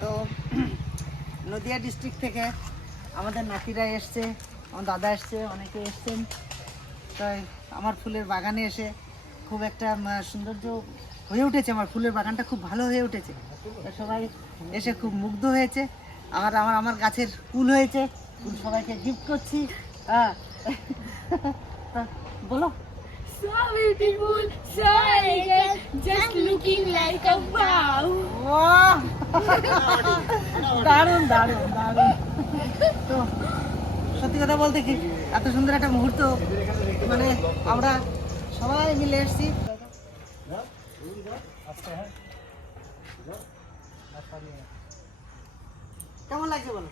তো নদিয়া ডিস্ট্রিক্ট থেকে আমাদের নাতিরা এসছে আমার দাদা এসছে অনেকে এসছেন। তাই আমার ফুলের বাগানে এসে খুব একটা সৌন্দর্য হয়ে উঠেছে। আমার ফুলের বাগানটা খুব ভালো হয়ে উঠেছে। সবাই এসে খুব মুগ্ধ হয়েছে। আমার আমার আমার গাছের ফুল হয়েছে। ফুল সবাইকে গিফট করছি। হ্যাঁ। বলো। So beautiful, so elegant, just looking like a wow. বাহ! দারুণ দারুণ দারুণ। তো সত্যি কথা বলতে কি এত সুন্দর একটা মুহূর্ত মানে আমরা সবাই মিলে এসেছি। কেমন লাগছে বলো?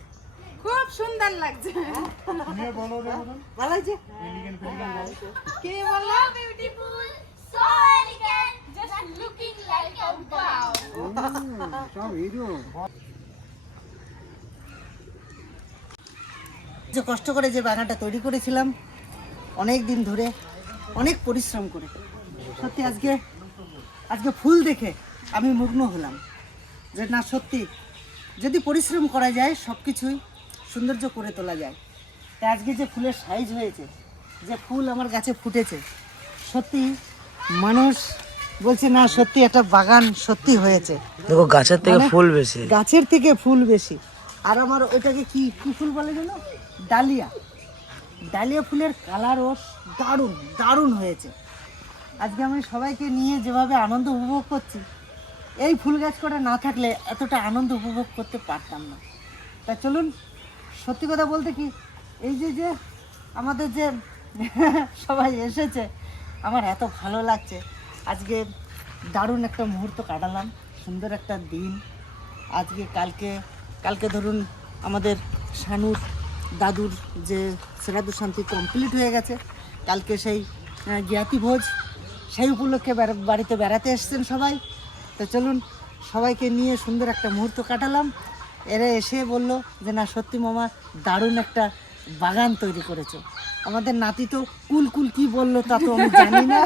খুব সুন্দর লাগছে। ভালো লাগছে? কে বলো? Beautiful so elegant looking like a wow যে কষ্ট করে যে বাগানটা তৈরি করেছিলাম, অনেক দিন ধরে, অনেক পরিশ্রম করে। সত্যি আজকে আজকে ফুল দেখে আমি মগ্ন হলাম। যে না, সত্যি, যদি পরিশ্রম করা যায় সব কিছুই সৌন্দর্য করে তোলা যায়। তাই আজকে যে ফুলের সাইজ হয়েছে, যে ফুল আমার গাছে ফুটেছে, সত্যি মানুষ বলছে না সত্যি একটা বাগান সত্যি হয়েছে। দেখো গাছের থেকে মানে- ফুল বেশি। গাছের থেকে ফুল বেশি। আর আমার ওইটাকে কি কি ফুল বলে জানো ডালিয়া। ডালিয়া ফুলের কালার কালারও দারুণ দারুণ হয়েছে। আজকে আমি সবাইকে নিয়ে যেভাবে আনন্দ উপভোগ করছি এই ফুল গাছ কটা না থাকলে এতটা আনন্দ উপভোগ করতে পারতাম না। তা চলুন সত্যি কথা বলতে কি এই যে যে আমাদের যে সবাই এসেছে আমার এত ভালো লাগছে। আজকে দারুণ একটা মুহূর্ত কাটালাম, সুন্দর একটা দিন। আজকে কালকে কালকে ধরুন আমাদের শানুর, দাদুর যে শ্রাদ্ধ শান্তি কমপ্লিট হয়ে গেছে। কালকে সেই জ্ঞাতি ভোজ, সেই উপলক্ষে বাড়িতে বেড়াতে এসেছেন সবাই। তো চলুন, সবাইকে নিয়ে সুন্দর একটা মুহূর্ত কাটালাম। এরা এসে বলল যে, না, সত্যি মামা, দারুণ একটা বাগান তৈরি করেছ। আমাদের নাতি তো কুল কুল কি বলল তা তো আমি জানি না।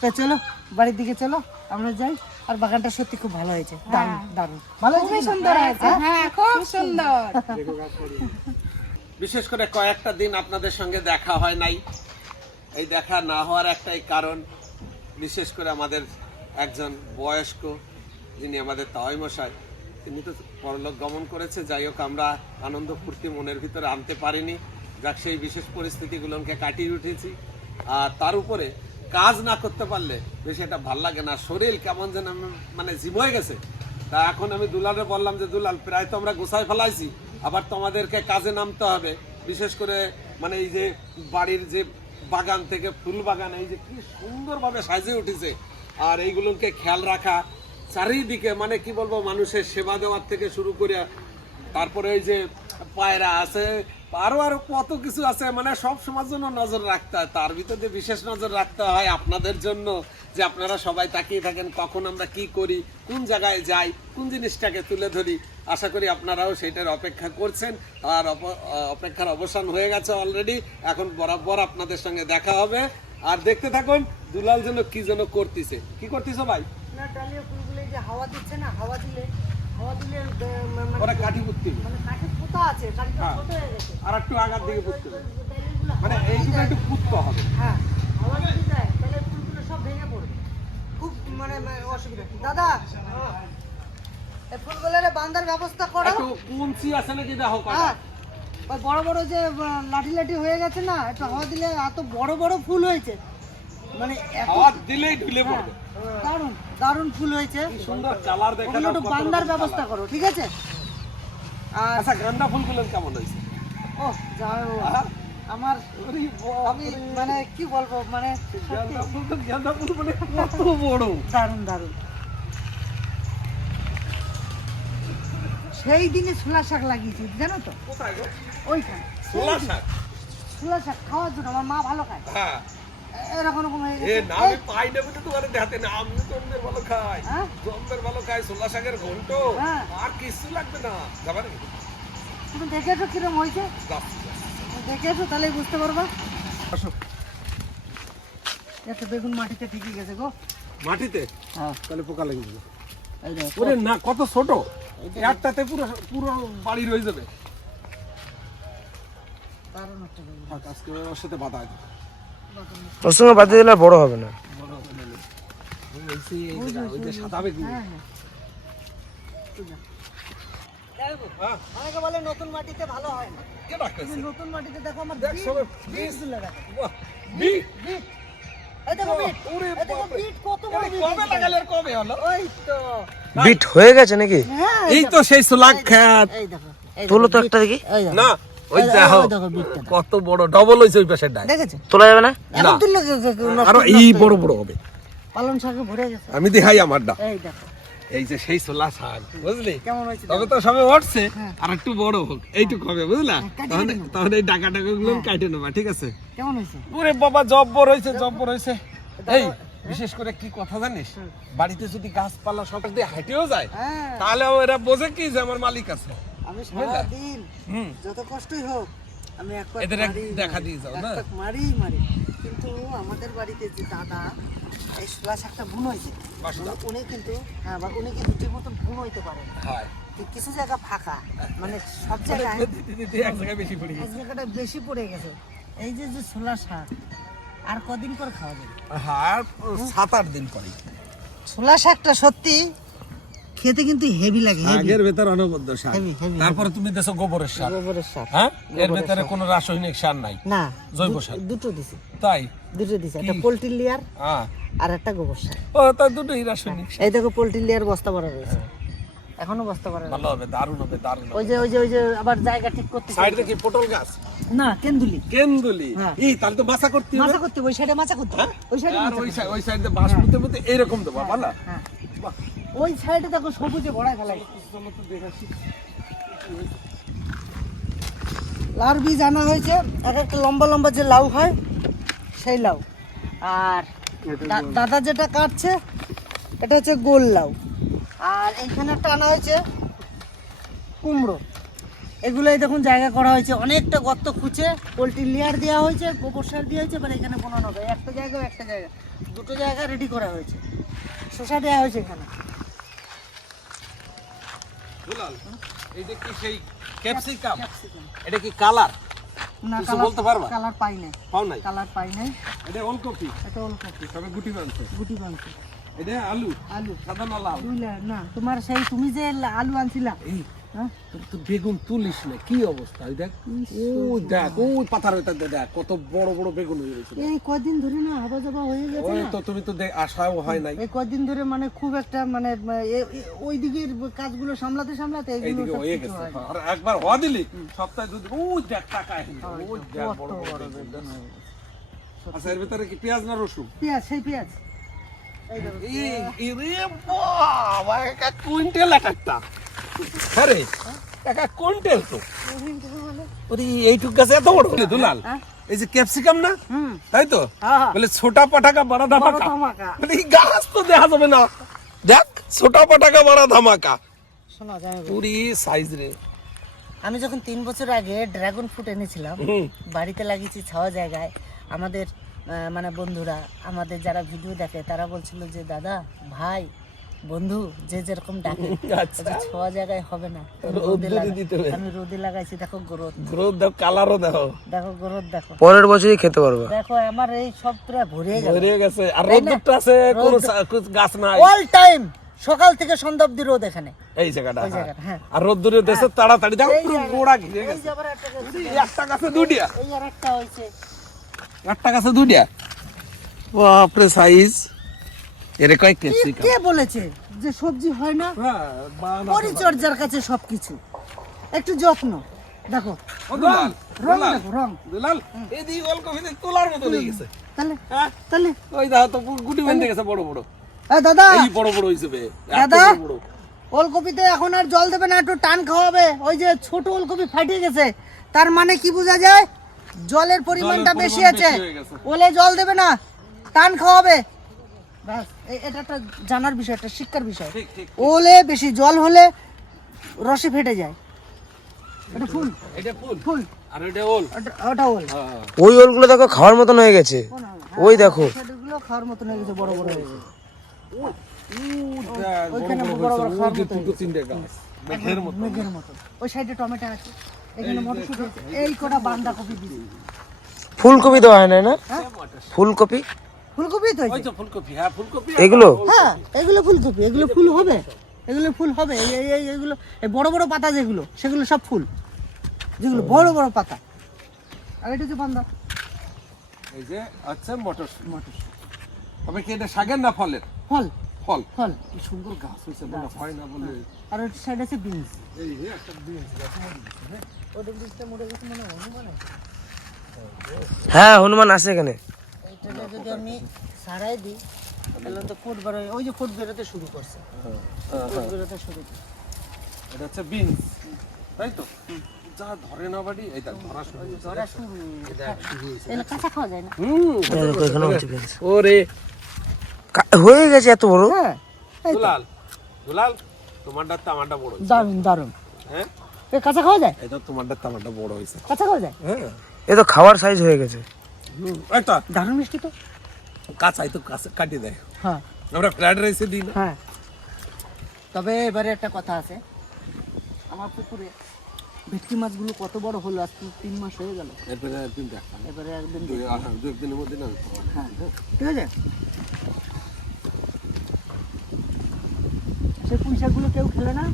তা চলো বাড়ির দিকে চলো আমরা যাই। আর বাগানটা সত্যি খুব ভালো হয়েছে। দারুণ দারুণ। ভালো হয়েছে? সুন্দর হয়েছে। হ্যাঁ খুব সুন্দর। বিশেষ করে কয়েকটা দিন আপনাদের সঙ্গে দেখা হয় নাই। এই দেখা না হওয়ার একটাই কারণ বিশেষ করে আমাদের একজন বয়স্ক যিনি আমাদের তাওয়াই মশাই তিনি তো পরলোক গমন করেছে। যাই হোক, আমরা আনন্দ ফুর্তি মনের ভিতরে আনতে পারিনি। যাক, সেই বিশেষ পরিস্থিতিগুলোকে কাটিয়ে উঠেছি। আর তার উপরে কাজ না করতে পারলে বেশি এটা ভালো লাগে না। শরীর কেমন যেন মানে জিম হয়ে গেছে। তা এখন আমি দুলালে বললাম যে, দুলাল, প্রায় তো আমরা গোছায় ফেলাইছি, আবার তোমাদেরকে কাজে নামতে হবে। বিশেষ করে মানে এই যে বাড়ির যে বাগান থেকে ফুল বাগান, এই যে কি সুন্দরভাবে সাজিয়ে উঠেছে। আর এইগুলোকে খেয়াল রাখা চারিদিকে মানে কি বলব, মানুষের সেবা দেওয়ার থেকে শুরু করে তারপরে ওই যে পায়রা আছে, আরও আরও কত কিছু আছে মানে সব সময় জন্য নজর রাখতে হয়। তার ভিতরে যে বিশেষ নজর রাখতে হয় আপনাদের জন্য, যে আপনারা সবাই তাকিয়ে থাকেন কখন আমরা কি করি, কোন জায়গায় যাই, কোন জিনিসটাকে তুলে ধরি। আশা করি আপনারাও সেটার অপেক্ষা করছেন। আর অপেক্ষার অবসান হয়ে গেছে অলরেডি এখন বরাবর আপনাদের সঙ্গে দেখা হবে। আর দেখতে থাকুন, দুলাল যেন কি যেন করতেছে। কি করতেছো ভাই? যে হাওয়া দিচ্ছে না হাওয়া দিলে হাওয়া দিলে মানে- ওরা কাঠি পুঁততে মানে কাঠে পোতা আছে কাঠিটা হ্যাঁ। ছোট হয়ে গেছে। আর একটু আগার দিকে পুঁততে মানে এইটুকু একটু পুঁততে হবে। হ্যাঁ হাওয়া যদি যায় তাহলে ফুলগুলো সব ভেঙে পড়বে। খুব মানে মানে অসুবিধা। দাদা এই ফুলগুলোর বান্ধার ব্যবস্থা করো। একটু কুঞ্চি আছে নাকি দেখো হ্যাঁ। ওই বড় বড় যে লাঠি লাঠি হয়ে গেছে না একটু হাওয়া দিলে এত বড় বড় ফুল হয়েছে। মানে এত হাওয়া দিলেই ঢুলে পড়বে। দারুণ। দারুণ ফুল হয়েছে। সুন্দর কালার ওগুলো একটু রকম ব্যবস্থা করো ঠিক আছে? আর আচ্ছা গান্দা ফুলগুলো কেমন হয়েছে? ও যাও আমার আমি মানে কি বলব মানে ফুল মানে কত বড়। দারুণ দারুণ। সেই দিনে ছোলা শাক লাগিয়েছি জানো তো? ওইখানে। ছোলা শাক। ছোলা শাক খাওয়ার জন্য আমার মা ভালো খায়। হ্যাঁ। এরকম এ না আমি পাই না বলে তোমার দেখাতে না আমি জন্মের ভালো খাই। হ্যাঁ? জন্মের ভালো খাই শাকের ঘন্ট হ্যাঁ। আর কিছু লাগবে না। তুমি দেখেছ কিরম হয়েছে? দেখেছ তাহলে বুঝতে পারবা। একটা বেগুন মাটিতে ঠিকই গেছে গো। মাটিতে? হ্যাঁ। তাহলে পোকা লেগে যাবে। ওরে না কত ছোট। একটাতে পুরো পুরো বাড়ি রয়ে যাবে। দারুণ একটা আজকে ওর সাথে বাধা আছে। ওর সঙ্গে বাদ দিলে বড় হবে না। বড় হবে নাহলে। ওই বলছি, এই যে- ওই যে সাদা বেগুন হ্যাঁ হ্যাঁ বুঝলাম। দেখো, হ্যাঁ, অনেকে বলে নতুন মাটিতে ভালো হয় না কে ডাকতেছে? কিন্তু নতুন মাটিতে দেখো আমার দেখ বিট- সবে হয়ে গেছে নাকি? হ্যাঁ এই তো সেই খাত এই তোলো তো একটা দেখি। না ওই দেখো। কত বড় ডবল হইছে ওই পাশের ডাক। দেখেছ? তোলা যাবে না? এখন তুললে আরও এই বড় বড় হবে। পালং শাকে ভরে গেছে। আমি দেখাই আমারটা। এই দেখো। এই যে সেই সোলা শাক বুঝলি? কেমন হয়েছে তবে তো সবে উঠছে হ্যাঁ। আর একটু বড় হোক এইটুকু হবে বুঝলা? হ্যাঁ, নেব। তখন এই ডাকা ডাকা গুলো কাটে নেবা ঠিক আছে? কেমন হয়েছে? ওরে বাবা জব্বর হয়েছে জব্বর। হয়েছে। এই বিশেষ করে কি কথা জানিস? বাড়িতে যদি গাছপালা সব দিয়ে হাঁটেও যায় হ্যাঁ। তাহলে এরা বোঝে কি যে আমার মালিক আছে? আমি সারাদিন হুম। যত কষ্টই হোক আমি এক পাক দেখা দিয়ে যাও, না? মারি মারি। কিন্তু আমাদের বাড়িতে যে দাদা এই সোলা শাকটা বুন হয়েছে। উনি কিন্তু হ্যাঁ বা উনি কিন্তু ঠিক মতন বুন হইতে পারেন কিছু জায়গা ফাঁকা মানে সব জায়গায় এক জায়গায় বেশি পড়ে এক জায়গাটা বেশি পড়ে গেছে। এই যে যে ছোলা শাক আর কদিন পর খাওয়া যাবে? হ্যাঁ সাত আট দিন পরে ছোলা শাকটা সত্যি খেতে কিন্তু হেভি লাগে আগের ভেতর অনবদ্য সার তারপরে তুমি দেছো গোবরের সার গোবরের শাক। হ্যাঁ? এর ভেতরে কোনো রাসায়নিক সার নাই। না জৈব সার। দুটো দিছি। তাই? দুটো দিছি। একটা? পোলট্রি লেয়ার হ্যাঁ। আর একটা গোবর সার। ও তা দুটোই রাসায়নিক এই দেখো পোলট্রি লেয়ার বস্তা ভরা রয়েছে। এখনও বস্তা ভরা ভালো হবে দারুণ হবে দারুণ ওই যে ওই যে ওই যে আবার জায়গা ঠিক করতে সাইড দেখি পটল গাছ? না কেন্দুলি। কেন্দুলি? হ্যাঁ। এই তাহলে তো বাসা করতে হবে। মাছা করতে ওই সাইডে মাছা করতে ওই সাইডে ওই। সাইড ওই সাইডে বাস পুঁতে পুঁতে এরকম দেবো ভালো হ্যাঁ। ওই সাইডে দেখো সবুজে ভরা দেখাচ্ছি লাউর বীজ আনা হয়েছে এক একটা লম্বা লম্বা যে লাউ হয় সেই লাউ। আর দাদা যেটা কাটছে এটা হচ্ছে গোল লাউ। আর এইখানে একটা আনা হয়েছে কুমড়ো। এগুলোই দেখুন জায়গা করা হয়েছে। অনেকটা গর্ত খুঁচে পোলট্রি লেয়ার দেওয়া হয়েছে গোবর সার দেওয়া হয়েছে এবার এখানে বোনানো হবে। একটা জায়গা একটা জায়গা। দুটো জায়গা রেডি করা হয়েছে। শসা দেওয়া হয়েছে এখানে। এই যে কি সেই ক্যাপসিকাম এটা কি কালার না কিছু বলতে পারবা? কালার পাই নাই। পাও নাই? কালার পাই নাই। এটা ওলকপি। এটা ওলকপি। তবে গুটি বানছে। গুটি মাংস এটা আলু। আলু। না লাল? না তোমার সেই তুমি যে আলু আনছিলা বেগুন তুলিস না কি অবস্থা? দেখ। ওই দেখ পাতার ভেতর দেখ কত বড় বড় বেগুন হয়ে গেছে। এই কদিন ধরে না হাবা জাবা হয়ে গেছে ওই তো তুমি তো দেখ- আশাও হয় নাই। এই কদিন ধরে মানে খুব একটা মানে এ- ওই দিকের কাজগুলো সামলাতে সামলাতে এইদিকে হয়ে গেছে। আর একবার হওয়া দিলি সপ্তাহে দুদিন ওই দেখ টাকা ওই দেখ বড় বড় বেগুন। আচ্ছা এর ভিতরে কি পেঁয়াজ না রসুন? পেঁয়াজ সেই পেঁয়াজ। বাবা একা কুইন্টাল এক একটা। হ্যাঁ রে একা কুইন্টাল তো। ওরে এইটুক গাছে এত বড় দুলাল হ্যাঁ? এই যে ক্যাপসিকাম না? তাই তো? হ্যাঁ, হ্যাঁ। বলে ছোটা পাটাকা বড় ধামাকা। ধামাকা। বলে এই গাছ তো দেখা যাবে না। দেখ ছোটা পাটাকা বড় ধামাকা। শোনা যায় পুরি সাইজ রে। আমি যখন তিন বছর আগে ড্রাগন ফ্রুট এনেছিলাম বাড়িতে লাগিয়েছি ছাওয়া জায়গায়। আমাদের মানে বন্ধুরা আমাদের যারা ভিডিও দেখে তারা বলছিল যে দাদা ভাই বন্ধু যে যেরকম ডাকে আচ্ছা। বলছে, জায়গায় হবে না। রোদে। আমি রোদে লাগাইছি দেখো গ্রোথ। গ্রোথ দাও কালারও দেখো দেখো গ্রোথ দেখো। পরের বছরই খেতে পারব। দেখো আমার এই সব পুরো ভরে গেল ভরে গেছে। আর না? আছে কোন গাছ নাই। অল টাইম সকাল থেকে সন্ধ্যা অব্দি রোদ এখানে। এই জায়গাটা ওই জায়গাটা, হ্যাঁ। আর রোদ্দুরে দেশে তাড়াতাড়ি দেখো পুরো গোড়া ঘিরে গেছে। একটা গাছ- এই একটা গাছে দুটিয়া এই আর একটা হয়েছে। দুটিয়া বাপরে সাইজ এর কয় ক্যাপসিকাম কে বলেছে যে সবজি হয় না? হ্যাঁ পরিচর্যার কাছে সবকিছু। একটু যত্ন। দেখো রং দেখো রং। দুলাল তোলার মতো গেছে। তাহলে হ্যাঁ? তাহলে ওই দেখো তো গুটি বেঁধে গেছে বড় বড়। এ দাদা! এই বড় বড় হইছে বে দাদা? ওলকপিতে এখন আর জল দেবে না একটু টান খাওয়াবে। ওই যে ছোট ওলকপি ফাটিয়ে গেছে তার মানে কি বোঝা যায়? জলের পরিমাণটা বেশি আছে। হয়ে। ওলে জল দেবে না টান খাওয়াবে। ব্যাস এটা একটা জানার বিষয় একটা শিক্ষার বিষয়। ওলে বেশি জল হলে রসে ফেটে যায়। এটা ফুল। এটা ফুল? ফুল। আর এটা ওল? ওটা- ওল। হ্যাঁ ওই ওলগুলো দেখো খাওয়ার মতন হয়ে গেছে। ওই দেখো। খাওয়ার মতন হয়ে গেছে বড় বড় হয়ে গেছে। ওইখানে বড় বড় খাওয়ার মতো হয়ে গেছে। মেঘের মতো মেঘের মতো ওই সাইডে টমেটো আছে। এখানে মটরশুঁটি এই কটা বাঁধাকপি ফুলকপি দেওয়া হয় না না? হ্যাঁ? ফুলকপি? ফুলকপি তো ওই তো ফুলকপি হ্যাঁ ফুলকপি। এগুলো? হ্যাঁ এগুলো ফুলকপি এগুলো ফুল হবে? এগুলো ফুল হবে। এই এই- এগুলো এই বড় বড় পাতা যেগুলো সেগুলো সব ফুল। যেগুলো বড় বড় পাতা। আর এটা হচ্ছে বান্দা। এই যে আচ্ছা মটর তবে কি এটা শাকের না ফলের? ফল। ফল। ফল। কি সুন্দর গাছ হয়েছে বলে হয় না বলে। আর ওই সাইড আছে বিনস এই একটা বিনস গাছ মানে হনুমান হ্যাঁ হনুমান আছে এখানে। এটা যদি আমি সারাই দিই তাহলে তো ফুট বেরোয় ওই যে ফুট বেরোতে শুরু করছে। ফুট বেরোতে শুরু করছে। এটা হচ্ছে বিনস। তাই তো? যা ধরে না বাড়ি এই দেখ ধরা শুরু হয়েছে। ধরা শুরু এগুলো কাঁচা খাওয়া যায় না? হুম। ওরে। হয়ে গেছে এত বড়? হ্যাঁ দুলাল দুলাল তোমারটা তামারটা বড় দারুণ দারুণ। হ্যাঁ? এ কাঁচা খাওয়া যায়? এটা তোমারটা তামারটা বড় হয়েছে। কাঁচা খাওয়া যায়? হ্যাঁ। এ তো খাওয়ার সাইজ হয়ে গেছে। হুম দারুণ মিষ্টি তো। কাঁচাই তো কাঁচা কাটি দেয়। হ্যাঁ। আমরা ফ্রাইড রাইসে দিই না। হ্যাঁ। তবে এবারে একটা কথা আছে। আমার পুকুরে ভেটকি মাছগুলো কত বড় হলো আজ তিন- তিন মাস হয়ে গেল। এরপরে একদিন দেখা এবারে একদিন দু একদিনের মধ্যে না হ্যাঁ ঠিক আছে? সে পুঁইশাকগুলো কেউ খেলে না?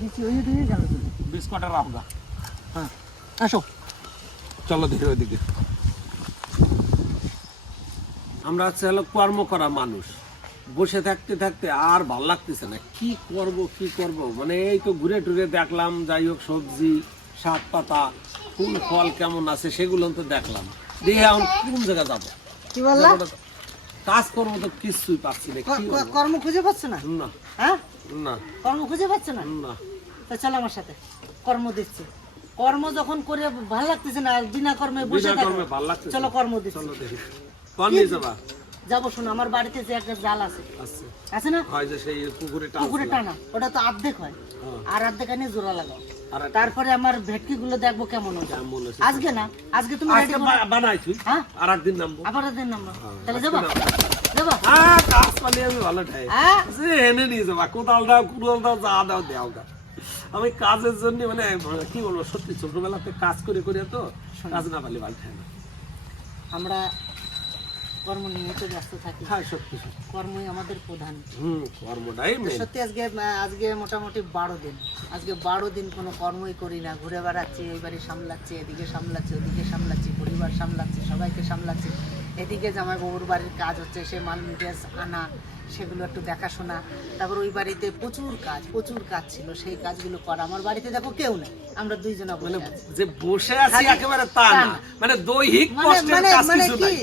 দিচ্ছি ওই দিয়ে গেল। হ্যাঁ আসো। চলো দেখি ওইদিকে। আমরা হচ্ছে হলো কর্ম করা মানুষ। বসে থাকতে থাকতে আর ভালো লাগতেছে না। কি করব কি করব? মানে এই তো ঘুরে টুরে দেখলাম যাই হোক সবজি শাক পাতা কোন ফল কেমন আছে সেগুলো তো দেখলাম। দেখে এখন কোন জায়গায় যাব? কি বললা? কাজ করব তো কিছুই পাচ্ছি না কর্ম খুঁজে পাচ্ছে না? না। হ্যাঁ? না। কর্ম খুঁজে পাচ্ছে না? না। তো চলো আমার সাথে। কর্ম দিচ্ছি। কর্ম যখন করে ভালো লাগতেছে না বিনা কর্মে বসে থাকো চলো কর্ম দিচ্ছি। চলো দেখি। যাবা? শোনো আমার বাড়িতে যে একটা জাল আছে। আছে। না? হয় যে সেই পুকুরে পুকুরে টানা। ওটা তো অর্ধেক হয়। হ্যাঁ। আর অর্ধেক আনিয়ে জোড়া লাগাও। আর তারপরে আমার ভেটকি গুলো দেখব কেমন হয়েছে? আজকে না? আজকে তুমি আজকে ready করো। বা- হ্যাঁ? আর একদিন নামবো। আবার দিন নাম্বার হ্যাঁ, তাহলে যাবা? নামবো। যাবা? হ্যাঁ কাজ পালি আমি ভালো ঠাই। হ্যাঁ? যে এনে নিয়ে যাবা। কোদাল দাও কুড়াল দাও যা দাও দেও গা আমি কাজের জন্য মানে কি বলব সত্যি ছোটবেলাতে কাজ করে করে তো কাজ না পালি ভালো ঠাই না। আমরা কর্ম নিয়ে তো ব্যস্ত থাকি। হ্যাঁ সত্যি সত্যি। কর্মই আমাদের প্রধান। হুম কর্মটাই সত্যি আজকে আজকে মোটামুটি বারো দিন। আজকে বারো দিন কোনো কর্মই করি না। ঘুরে বেড়াচ্ছি এই বাড়ি সামলাচ্ছি এদিকে সামলাচ্ছি ওদিকে সামলাচ্ছি পরিবার সামলাচ্ছি সবাইকে সামলাচ্ছি। এদিকে জামাই বাবুর বাড়ির কাজ হচ্ছে সে মাল মেটেরিয়ালস আনা। সেগুলো একটু দেখাশোনা। তারপর ওই বাড়িতে প্রচুর কাজ প্রচুর কাজ ছিল। সেই কাজগুলো করা। আমার বাড়িতে দেখো কেউ নেই। আমরা দুইজনা আছি। যে বসে আছি একেবারে তা না। মানে দৈহিক মানে কষ্টের মানে কাজ মানে কিছু নাই।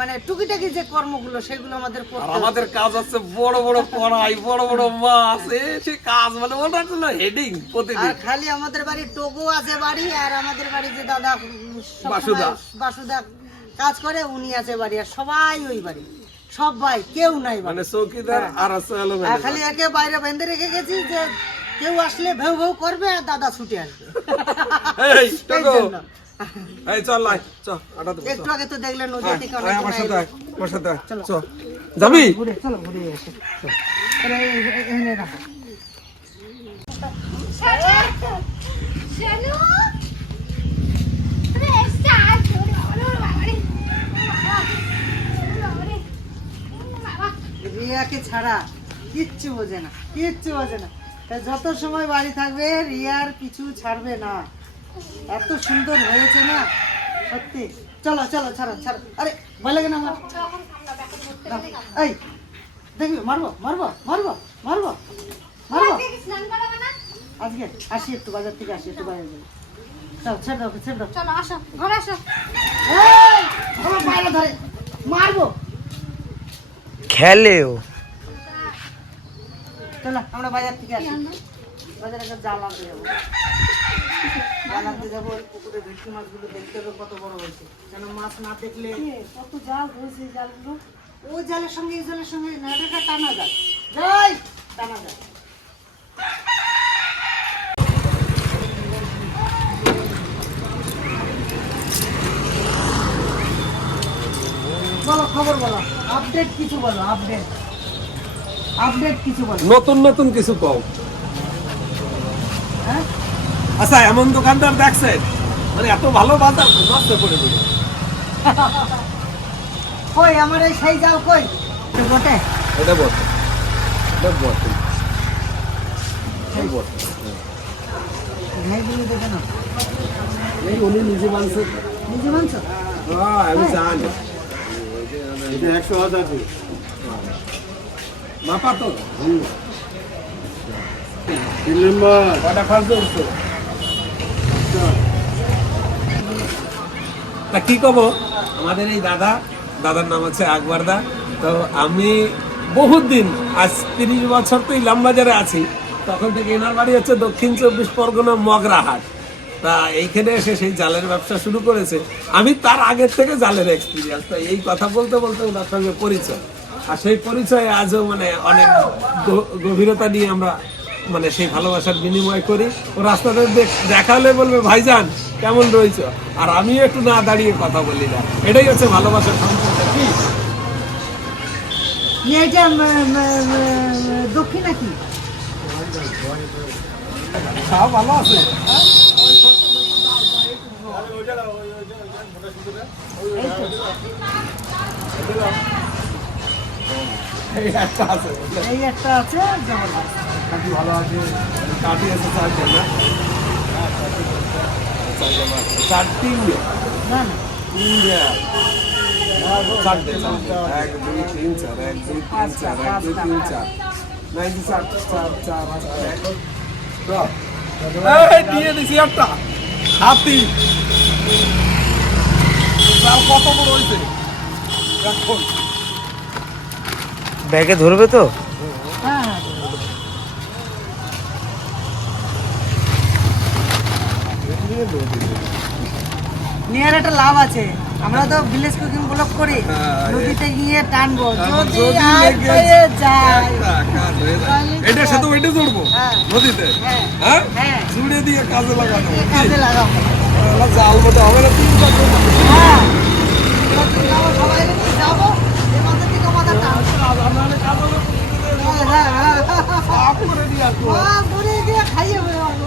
মানে টুকিটাকি যে কর্মগুলো সেগুলো আমাদের করতে আমাদের কাজ হচ্ছে বড় বড় কড়াই বড় বড় মাছ। সে কাজ মানে ওটা হলো হেডিং প্রতিদিন। আর খালি আমাদের বাড়ি টোগো আছে বাড়ি আর আমাদের বাড়ি যে দাদা বাসুদা। বাসুদা কাজ করে উনি আছে বাড়ি আর সবাই ওই বাড়ি। সবাই কেউ নাই মানে চৌকিদার আর আছে খালি একে বাইরে বেঁধে রেখে গেছি যে কেউ আসলে ভেউ ভেউ করবে আর দাদা ছুটে আসবে এই চল লাই চল একটু আগে তো দেখলেন নদী আয়, থেকে অনেক আমার সাথে আমার সাথে চল যাবি ঘুরে চলো ঘুরে এসে রিয়াকে ছাড়া কিচ্ছু বোঝে না কিচ্ছু বোঝে না। তা যত সময় বাড়ি থাকবে রিয়ার কিছু ছাড়বে না। এত সুন্দর হয়েছে না সত্যি। চলো চলো ছাড়ো ছাড়ো। আরে ভয় লাগে না আমার? এই দেখবি মারবো মারবো মারবো মারবো মারবো। আজকে আসি একটু বাজার থেকে আসি একটু বাজার যাব চল ছেড়ে দাও ছেড়ে দাও। চলো আসো ঘরে আসো। আমার ধরে। মারবো। খেলে ও চলো আমরা বাজার থেকে আসি। বাজারে একটা জাল আনতে যাব। জাল আনতে যাব ওই পুকুরে ভেটকি মাছগুলো দেখতে হবে কত বড় হয়েছে। কেন মাছ না দেখলে কত জাল জালগুলো? ওই জালের সঙ্গে এই জালের সঙ্গে টানা জাল। যাই টানা জাল। বলো খবর বলো। আপডেট কিছু বলো আপডেট নতুন নতুন কিছু কম হ্যাঁ? আচ্ছা এমন দোকানদার দেখছেন মানে এত ভালো বাজার নষ্ট করে দিল। কই আমার এই সেই জাল কই? বটে? এটা বটে। এটা বটে। এই উনি নিজে মানছে নিজে মানছো হ্যাঁ আমি জানি। এটা একশো হাজার তো কি কব? আমাদের এই দাদা, দাদার নাম হচ্ছে আকবরদা। তো আমি বহুত দিন আজ তিরিশ বছর তো ইলামবাজারে আছি। তখন থেকে এনার বাড়ি হচ্ছে দক্ষিণ চব্বিশ পরগনা মগরাহাট। তা এইখানে এসে সেই জালের ব্যবসা শুরু করেছে। আমি তার আগের থেকে জালের এক্সপিরিয়েন্স তো এই কথা বলতে বলতে ওনার সঙ্গে পরিচয়। আর সেই পরিচয়ে আজও মানে অনেক গভীরতা নিয়ে আমরা মানে সেই ভালোবাসার বিনিময় করি। ও রাস্তাতে দেখ- হলে বলবে ভাইজান কেমন রয়েছে? আর আমিও একটু না দাঁড়িয়ে কথা বলি না। এটাই হচ্ছে ভালোবাসার সম্পর্ক কি? দক্ষিণ নাকি? সব ভালো আছে। এই একটা আছে এই একটা আছে ভালো আছে কাটি আছে চারটে না চার তিনটে না চারটে চারটে তিন চার এক তিন চার এক দুই তিন চার নাইন চার চার চার চার. দিয়ে দিছি একটা হাতি কত বড় হয়েছে এখন ব্যাগে ধরবে তো? হ্যাঁ হ্যাঁ নিয়ার একটা লাভ আছে। আমরা তো ভিলেজ কুকিং ব্লগ করি। হ্যাঁ, নদীতে গিয়ে টানবো। যদি হয়ে। এটার সাথে ওইটা জুড়বো হ্যাঁ। নদীতে? হ্যাঁ। হ্যাঁ? হ্যাঁ। জুড়ে দিয়ে কাজে লাগানো। এ কাজে লাগাবো। জাল মতো হবে না তিন চার হ্যাঁ। সবাই যাব।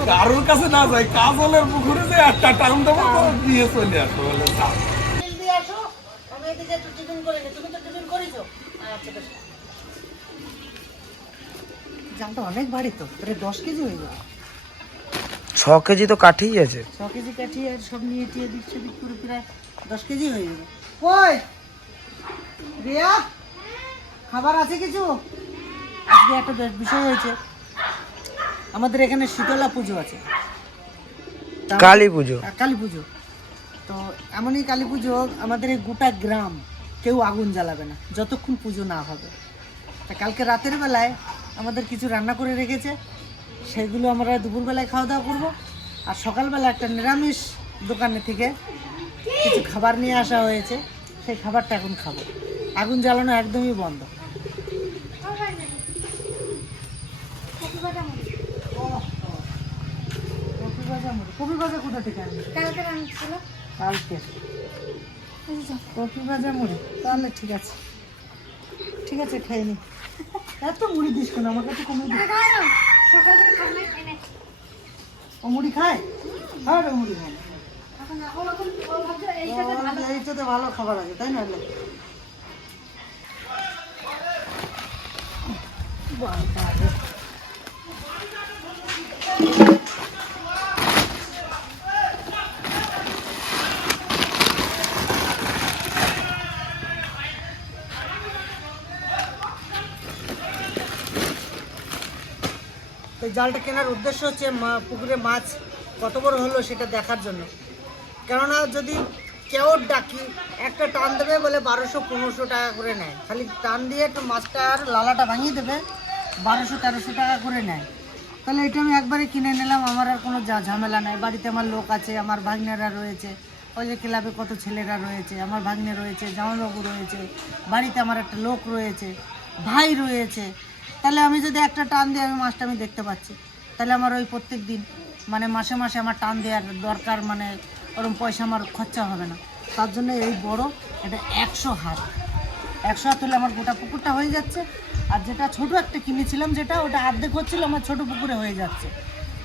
কারোর কাছে না যাই কাজলের পুকুরে যে একটা টান দেবো দিয়ে চলে আসব বলে যাও। আসো? আচ্ছা, অনেক ভারী তো প্রায় দশ কেজি হয়ে যাবে ছ কেজি তো কাঠেই আছে ছ কেজি কাঠিয়ে আর সব নিয়ে টিয়ে দিক সেদিক করে প্রায় দশ কেজি হয়ে যাবে কই রিয়া খাবার আছে কিছু? আজকে একটা বেশ- বিষয় হয়েছে। আমাদের এখানে শীতলা পুজো আছে। কালী পুজো? আহ, কালী পুজো। তো এমনই কালী পুজো আমাদের এই গোটা গ্রাম কেউ আগুন জ্বালাবে না যতক্ষণ পুজো না হবে। তা কালকে রাতের বেলায় আমাদের কিছু রান্না করে রেখেছে। সেগুলো আমরা দুপুরবেলায় খাওয়া দাওয়া করব। আর সকালবেলা একটা নিরামিষ দোকানে থেকে কিছু খাবার নিয়ে আসা হয়েছে। সেই খাবারটা এখন খাব। আগুন জ্বালানো একদমই বন্ধ। কপি ভাজা মুড়ি। কপি ভাজা কোথা থেকে আনবে কালকে রান্না কালকে? কপি ভাজা মুড়ি তাহলে ঠিক আছে। ঠিক আছে খাই নি। এত মুড়ি দিস কেন? কমে সকাল থেকে খাই ও মুড়ি খায়? হ্যাঁ মুড়ি খায়। এইটাতে ভালো খাবার আছে তাই না? বাবা জালটা কেনার উদ্দেশ্য হচ্ছে পুকুরে মাছ কত বড় হলো সেটা দেখার জন্য। কেননা যদি কেউ ডাকি, একটা টান দেবে বলে বারোশো পনেরোশো টাকা করে নেয়। খালি টান দিয়ে একটু মাছটা আর লালাটা ভাঙিয়ে দেবে, বারোশো তেরোশো টাকা করে নেয়। তাহলে এটা আমি একবারে কিনে নিলাম, আমার আর কোনো ঝামেলা নাই। বাড়িতে আমার লোক আছে, আমার ভাগ্নেরা রয়েছে, ওই যে ক্লাবে কত ছেলেরা রয়েছে, আমার ভাগ্নে রয়েছে, জামাইবাবু রয়েছে, বাড়িতে আমার একটা লোক রয়েছে, ভাই রয়েছে তাহলে আমি যদি একটা টান দিয়ে আমি মাছটা আমি দেখতে পাচ্ছি। তাহলে আমার ওই প্রত্যেক দিন মানে মাসে মাসে আমার টান দেওয়ার দরকার মানে ওরকম পয়সা আমার খরচা হবে না। তার জন্য এই বড়, এটা একশো হাত। একশো হাত হলে আমার গোটা পুকুরটা হয়ে যাচ্ছে। আর যেটা ছোট একটা কিনেছিলাম যেটা, ওটা অর্ধেক হচ্ছিল, আমার ছোট পুকুরে হয়ে যাচ্ছে।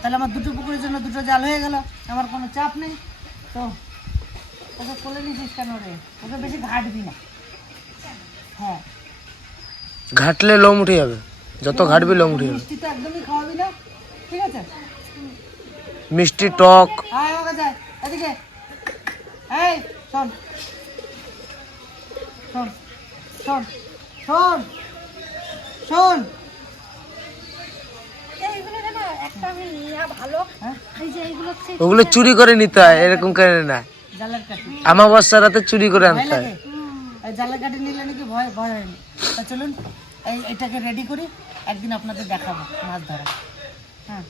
তাহলে আমার দুটো পুকুরের জন্য দুটো জাল হয়ে গেল। আমার কোনো চাপ নেই। তো ওকে কোলে নিছিস কেন রে? ওকে বেশি ঘাটবি না। হ্যাঁ। ঘাটলে লোম উঠে যাবে। যত ঘাটবি লোম উঠে যাবে মিষ্টি একদমই খাওয়াবি না ঠিক আছে? মিষ্টি টক। আয় আমাকে যায় এদিকে। এই শোন। শোন শোন শোন শোন। এইগুলো কেন একটা আমি নিয়ে ভালো। হ্যাঁ? ওগুলো চুরি করে নিতে হয় এরকম করে না? আমাবস্যার রাতে চুরি করে আনতে হয়। জালের কাঠি নিলে নাকি ভয় ভয় হয়নি চলুন এই এটাকে রেডি করি। একদিন আপনাদের দেখাবো মাছ ধরা। হ্যাঁ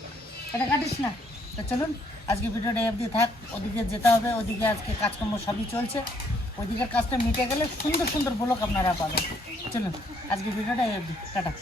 এটা কাটিস না। তো চলুন, আজকে ভিডিওটা এফ দিয়ে থাক, ওদিকে যেতে হবে, ওদিকে আজকে কাজকর্ম সবই চলছে। ওইদিকের কাজটা মিটে গেলে সুন্দর সুন্দর ব্লক আপনারা পাবেন। চলুন, আজকে ভিডিওটা এফ অবধি টাটা।